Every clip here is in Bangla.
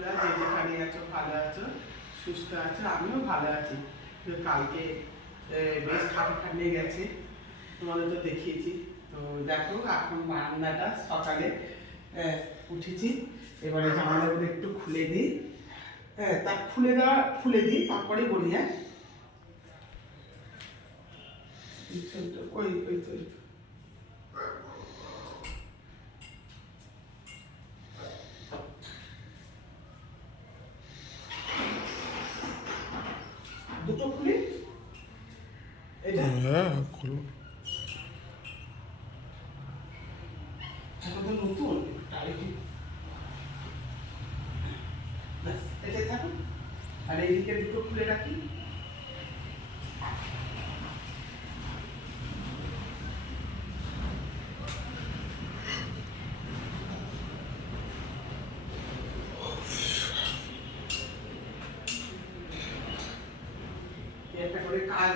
বন্ধুরা যে যেখানে আছো ভালো আছো সুস্থ আছো আমিও ভালো আছি কালকে বেশ খাটে খাটে গেছে তোমাদের তো দেখিয়েছি তো দেখো এখন বারান্দাটা সকালে উঠেছি এবারে জামাগুলো একটু খুলে দিই হ্যাঁ তা খুলে দেওয়া খুলে দিই তারপরে বলি হ্যাঁ ওই ওই তো, দুটো খুলি। এটা। হ্যাঁ খুলো। এখন নতুন টাইটি ব্যাস এটাই থাকুন আর এইদিকে দুটো খুলে রাখি।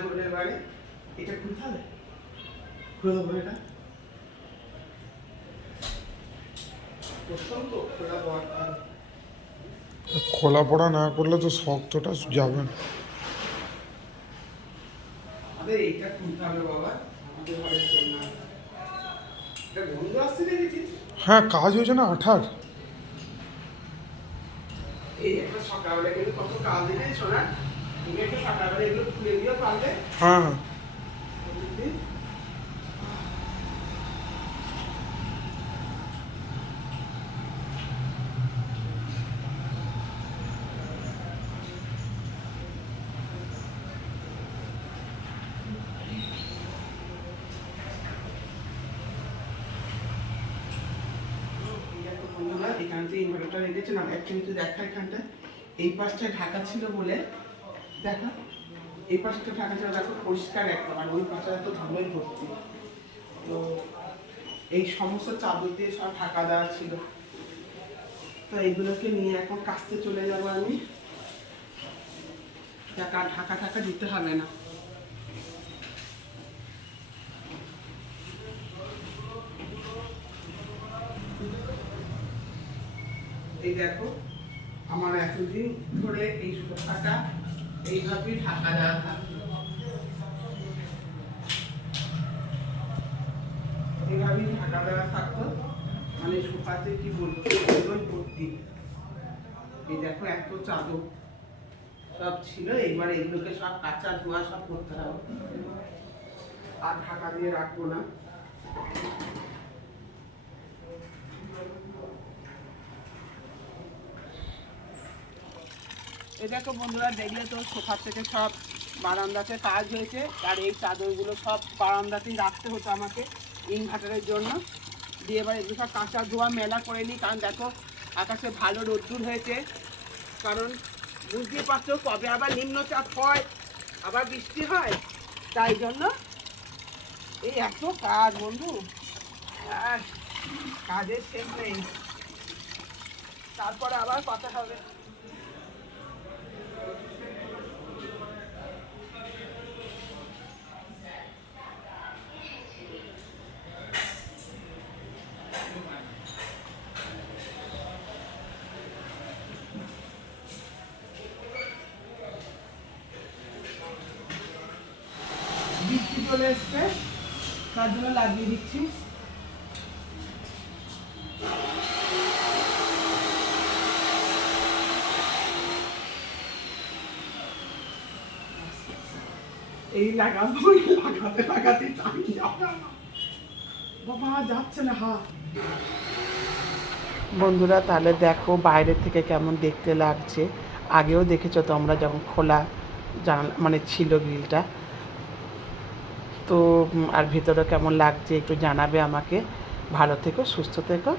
করে কাজ এটা খুলতে হবে? খুলে দেবো এটা? প্রথম তো খোলা দরকার খোলা পড়া না করলে তো শক্তটা যাবে না। আমাদের এইটা খুলতে হবে বাবা আমাদের ঘরের জন্য। এটা বন্ধু আসছে দেখেছিস হ্যাঁ কাজ হয়েছে না আঠার? এই একটা সকালবেলা কিন্তু কত কাজ দিলে শোনা? হ্যাঁ। এখানে যে ইনভার্টারটা রেখেছিলাম একচুয়ালি তো দেখা এখানটা। এই পাশটা ঢাকা ছিল বলে দেখো, এই পাশটা ঢাকা ছিল, দেখো, পরিষ্কার একদম, আর ওই পাশটা তো ধুলোই ভর্তি। তো এই সমস্ত চাদর দিয়ে সব ঢাকা দেওয়া ছিল। তো এইগুলোকে নিয়ে এখন কাচতে চলে যাব আমি। ঢাকা ঢাকা ঢাকা দিতে হবে না। এই দেখো, আমার এতদিন ধরে এই সোফাটা এইভাবেই ঢাকা দেওয়া থাকতো এইভাবেই ঢাকা দেওয়া থাকতো? মানে সোফাতে কি বলব? ভর্তি এই দেখো, এত চাদর। সব ছিল, এবার এগুলোকে সব কাঁচা ধোয়া সব করতে হবে। আর ঢাকা দিয়ে রাখব না। দেখো বন্ধুরা, দেখলে তো সোফার থেকে সব বারান্দাতে কাজ হয়েছে। আর এই চাদরগুলো সব বারান্দাতেই রাখতে হতো আমাকে ইনভার্টারের জন্য। দিয়ে এবার এগুলো সব কাঁচা ধোয়া মেলা করে নিই, কারণ দেখো আকাশে ভালো রোদ্দুর হয়েছে। কারণ বুঝতেই পারছ, কবে আবার নিম্নচাপ হয়, আবার বৃষ্টি হয়? তাই জন্য এই এত কাজ বন্ধু। কাজের শেষ নেই। তারপরে আবার কথা হবে। চলে এসছে তার জন্য লাগিয়ে দিচ্ছি। এই লাগাতে লাগাতে। বাবা, যাচ্ছে না, হা। বন্ধুরা, তাহলে দেখো বাইরে থেকে কেমন দেখতে লাগছে। আগেও দেখেছ তোমরা যখন খোলা জানালা মানে ছিল গ্রিলটা? তো আর ভেতরে কেমন লাগছে একটু জানাবে আমাকে। ভালো থেকো, সুস্থ থেকো।